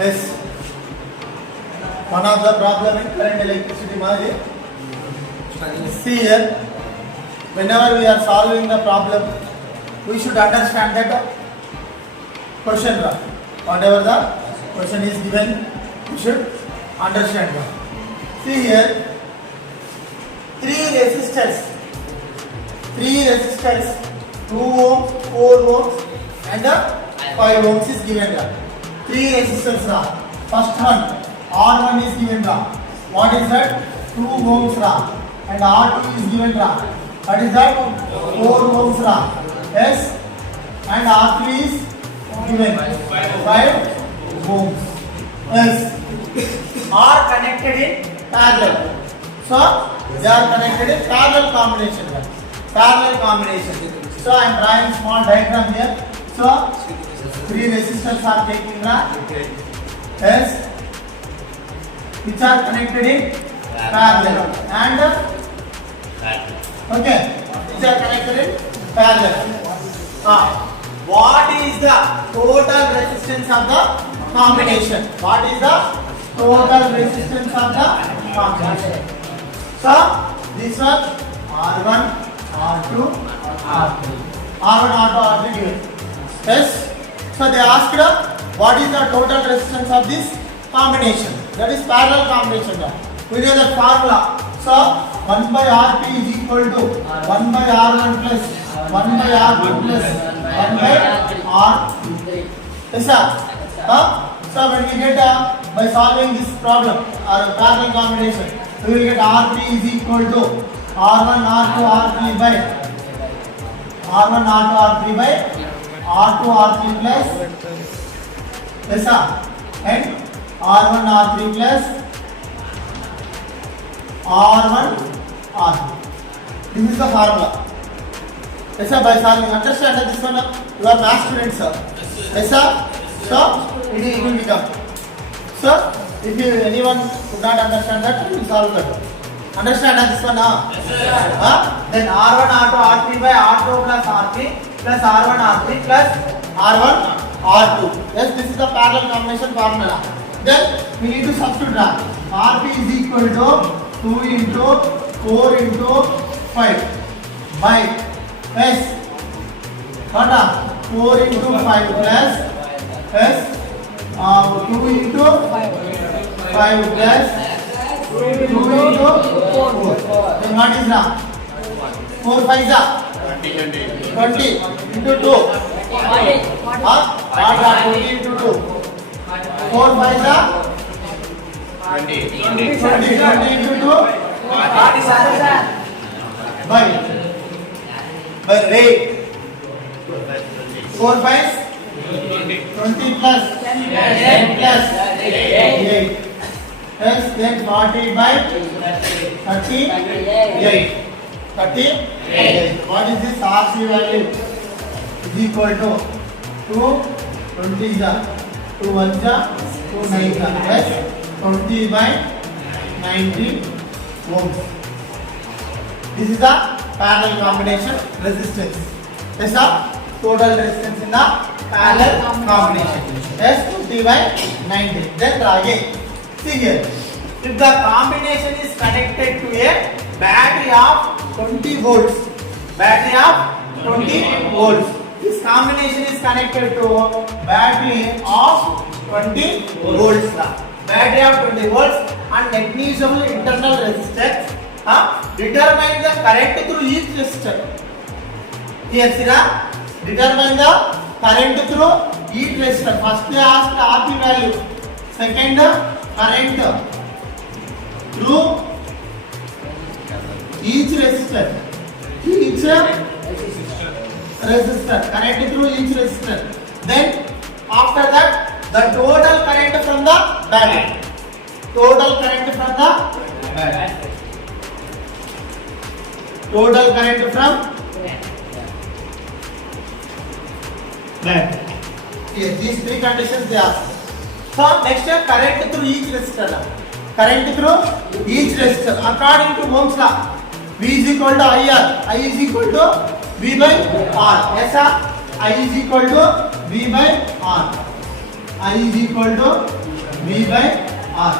Yes. One of the problem in current electricity model. See here. Whenever we are solving the problem, we should understand that question. Whatever the question is given, we should understand that. See here. Three resistors, 2 ohms, 4 ohms, and 5 ohms is given. Three resistors. First one, R1 is given. What is that? 2 ohms. And R2 is given. What is that? 4 ohms. Yes. And R3 is given 5 ohms. Yes. Are connected in parallel. So they are connected in parallel combination. So I am drawing small diagram here. So three resistors are taking yes, which are connected in parallel and okay, which are connected in parallel. What is the total resistance of the combination? What is the total resistance of the combination? So this one R1, R2, R3. R1, R2, R3 given. Yes. So they asked what is the total resistance of this combination? That is parallel combination. We know the formula. So 1 by Rp is equal to 1 by R1 plus 1 by R2 plus 1 by R3. Yes, sir. So when we get by solving this problem or parallel combination, we will get R3 is equal to R1, R2, R3 by R1, R2, R3 by R2, R3 plus yes, sir, and R1, R3 plus R1, R3. This is the formula. Yes, sir, by solving. Understand this one? You are math students, sir. Yes, sir. So it will become. So if anyone could not understand that, we will solve that. Understand this one? Yes, sir. Then R1, R2, R3 by R2 plus R3 plus R1, R3 plus R1, R2. Yes, this is the parallel combination formula. Then we need to substitute that. Rp is equal to 2 into 4 into 5 by yes, 4 into 5 plus yes, 2 into 5 plus 2 into 4. Then what is that? 4 5 is 20 into 2. What 20 into 2? 4 5 is 20 into 2. By rate 4 5 20 plus 10 plus 8. Yes, then 40 by 38. 38. What is this RC value? Is equal to 2 20 2 1 2 9. Yes, 20 by 90 ohms. This is the parallel combination resistance. Yes, sir. Total resistance in the parallel combination. Yes, 20 by 90. Then draw again. See here. If the combination is connected to a battery of 20 volts, this combination is connected to a battery of 20 volts. Battery of 20 volts and negligible internal resistance. Determine the current through each resistor. Here, see, determine the current through each resistor. First they asked Rp value. Second, current through each resistor. Current through each resistor. Then after that, the total current from the battery. Total current from battery. Yes, these three conditions they are. So next current through each resistor. Current through each resistor according to Ohm's law. V is equal to IR. I is equal to V by R. Yes, sir. I is equal to V by R. I is equal to V by R.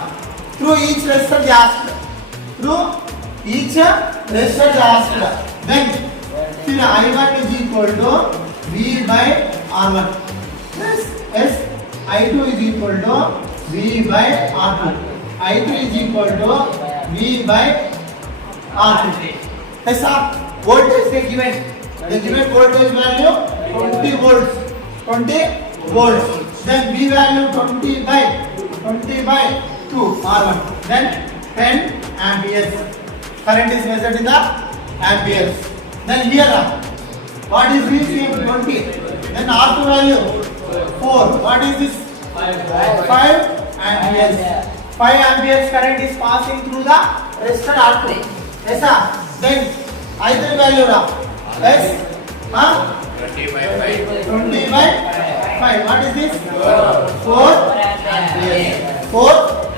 Through each resistor they asked. Through each resistor they asked. Then I1 is equal to V by R1. Yes, I2 is equal to V by R2. I3 is equal to V by R3. Yes, sir. Voltage they given. The given voltage value 20 volts. 20 volts. Then V value 20 by 2 R1. Then 10 amperes. Current is measured in the amperes. Then here, what is this? 20. Then R2 value 4. What is this? 5 amperes. 5 amperes current is passing through the resistor R3. Yes, sir. Then I3 value, yes, 20 by 5. What is this? 4 amperes. 4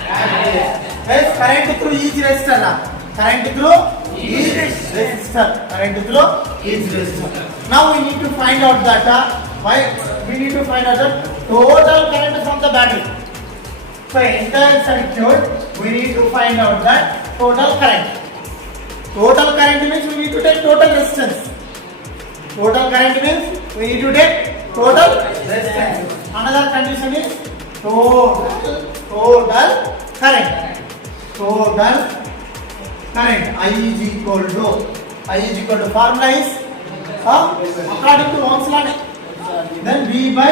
amperes. Yes, current through each resistor. Current through each resistor. Current through each resistor. Now we need to find out that we need to find out the total current from the battery. So entire circuit we need to find out that total current. Total current means we need to take total resistance. Total current means we need to take total resistance. Another condition is total current. Total current I is equal to formula is according to Ohm's law. Then V by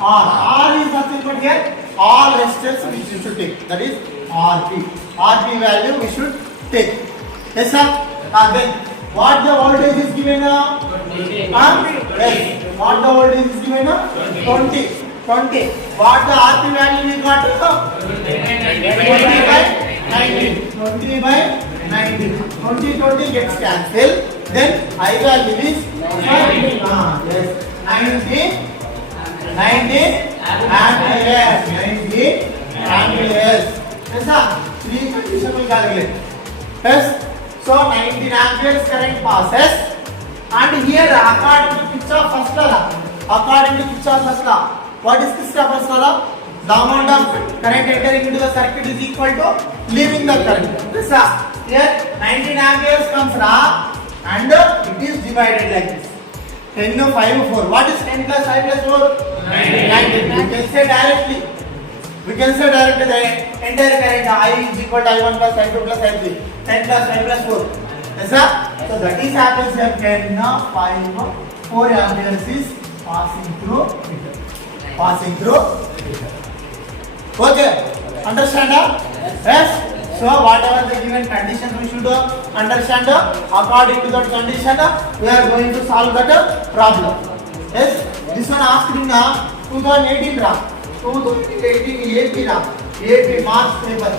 R. R is nothing but here all resistance which you should take. That is RP. RP value we should take. Yes, sir. Then what the voltage is given? Yes. What the voltage is given? 20. What the RP value we got? 20 by 90. 20 by 90. 20 gets cancelled. Then I value is 90 amperes. 90 amperes. Yes, sir. Three conditions we calculate. Yes. So 19 amperes current passes, and here according to Kirchhoff's first law, what is Kirchhoff's first law? The amount of current entering into the circuit is equal to leaving the current. This here 19 amperes comes and it is divided like this. 10 5 4. What is 10 plus 5 plus 4? 19. We can say directly the entire current I is equal to I1 plus I2 plus I3. 10 plus 5 plus 4. Yes, sir? So that is happens here 10, 5, 4 amperes is passing through. Okay. Understand? Yes? So whatever the given conditions we should understand. According to that condition, we are going to solve that problem. Yes? This one asked in 2018 AP March paper.